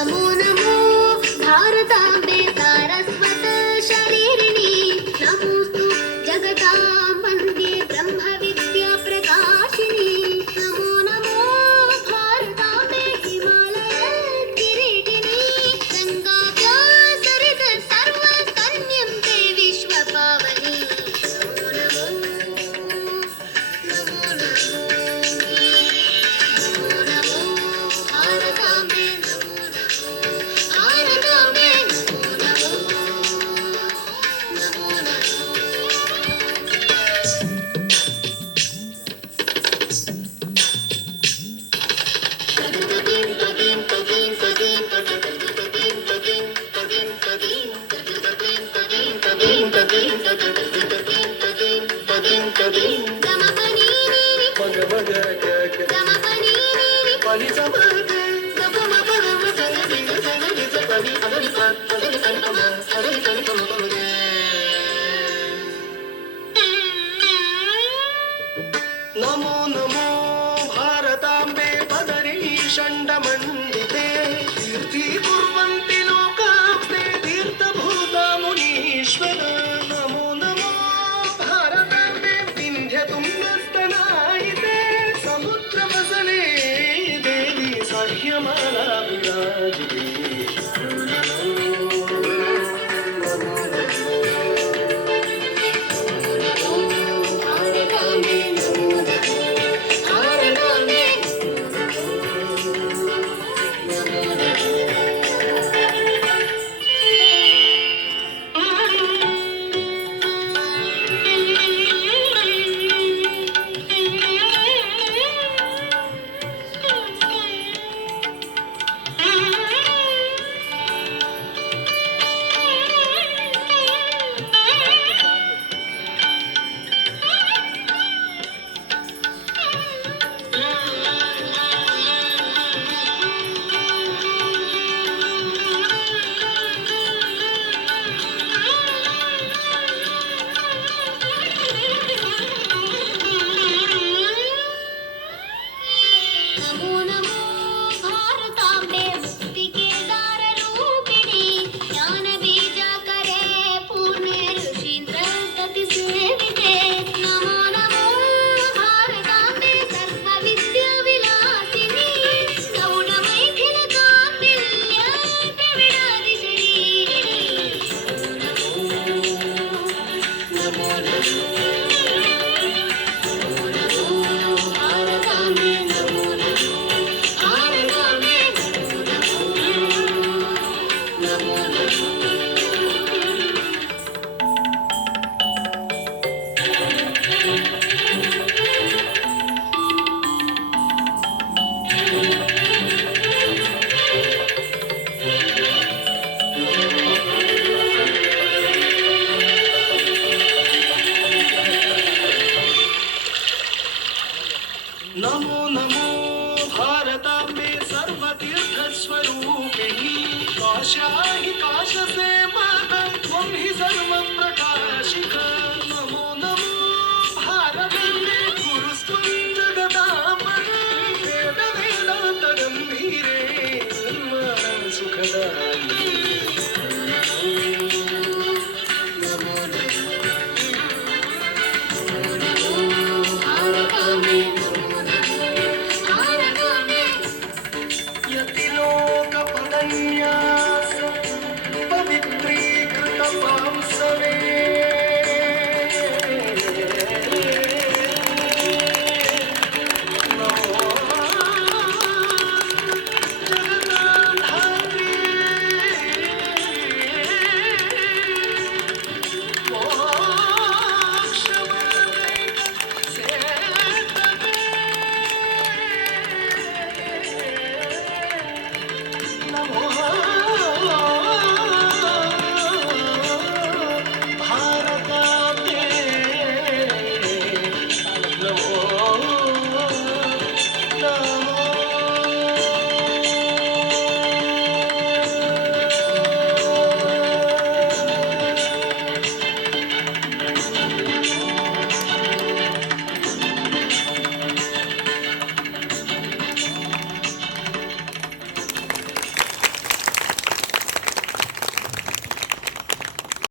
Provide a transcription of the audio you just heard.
नमो नमो भारताम्बे सारस्वत शरीरिणी नमोस्तु जगदाम्बे ब्रह्म विद्या प्रकाशिनी नमो नमो भारताम्बे हिमालय किरीटिनी गंगा सरित सर्व स्तन्यं ते विश्व पावनी नमो नमो भारताम्बे नमो नमो भारताम्बे पदरी षण्डमण्डिते तीर्थीकुर्वन्ति लोकाप्ते तीर्थभूता मुनीश्वर नमो नमो भारताम्बे विन्ध्यतुङ्गस्तनायिते समुद्रवसने देवी सह्यमाला विराजिते नमो नमो भारताम्बे मुक्तिकेदार रूपिणी ज्ञान बीजाकरे पूर्णे ऋषीन्द्र तति सेविते नमो नमो भारताम्बे सर्व विद्या विलासिनी गौण मैथिल कांतिल्य द्रविडादि शरीरिणी नमो नमो भारताम्बे नमो नमो भारताम्बे सर्वतीर्थस्वरूपिणी काशाहि काश से